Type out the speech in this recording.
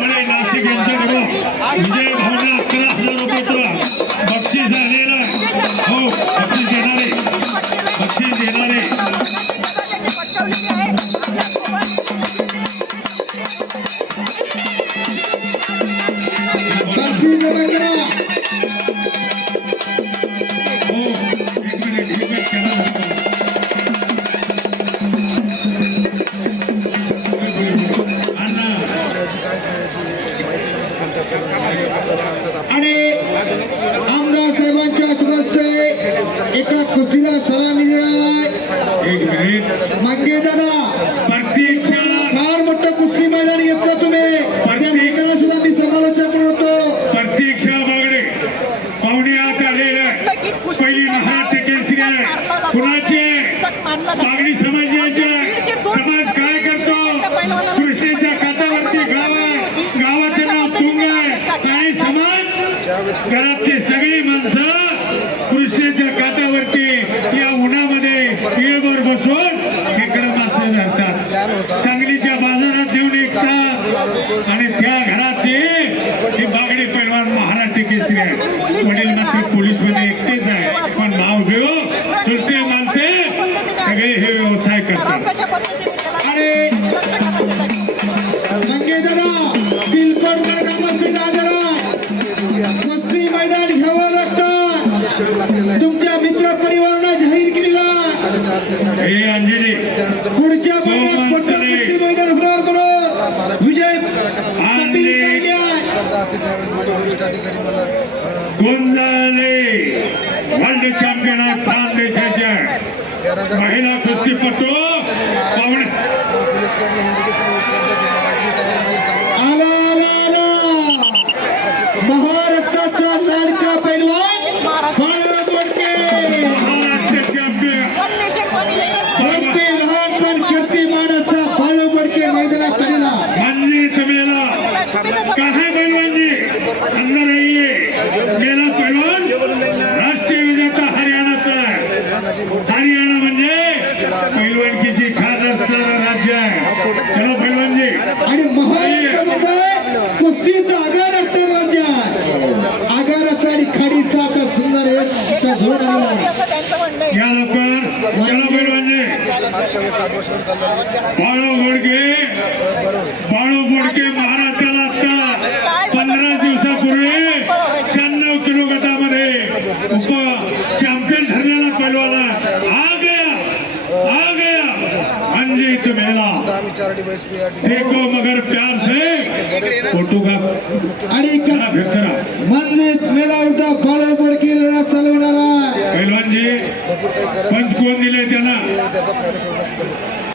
कांबळे नाशिक यांच्याकडून विजय भावना अकरा हजार रुपयाचं बक्षीस आलेलं हो बक्षीस देणार आणि आमदार साहेबांच्या आश्वासते एका कुस्तीला सलामी देणार आहे. एक मिनिट मागे दादा. फार मोठं कुस्ती मैदान घेतलं तुम्ही. त्या मैदानाला सुद्धा मी समालोचक होतो प्रतीक्षा बागडे. पाहुणे आत आलेले आहे. पहिली महाराष्ट्र केसरी आहे. कुणाचे बागडी समाज काय करतो कृष्णेच्या कातावरती गाव आहे गावाचं नाव तुंग आणि समाज घरातली सगळी माणसं कृष्णेच्या कातावरती या उन्हामध्ये येळभर बसून हे करत असं जातात सांगलीच्या बाजारात येऊन विकतात आणि त्या घरात ते हे बागडी पैलवान महाराष्ट्र केसरी आहे. वडील मात्र पोलीसमध्ये एकटेच आहे. पण नाव घेऊ तर ते मानते सगळे हे व्यवसाय करतात. आणि पुढच्या महिन्यात मोठं कुस्ती मैदान होणार म्हणून विजय पाटील पाहिजे माझे वरिष्ठ अधिकारी मला अ, गोंजाले वर्ल्ड चॅम्पियन आहे स्थान देशाच्या तेरा हजार महिला कुस्तीपटू पाहुणे पोलीसकडनं हिंदी केसरी वीस स्पर्धा जिल्ह्याची तयारी माझी चालू आहे आला आला आला बाळू बाळू महाराष्ट्राला आता पंधरा दिवसापूर्वी शहाण्णव किलो गटामध्ये चॅम्पियन ठरलेला आ गया आ गया. अंजित मेला देखो मगर प्यार से. फोटो का आणि मान्य मेला उठा पंच कोण दिले त्याला त्याचा फायदा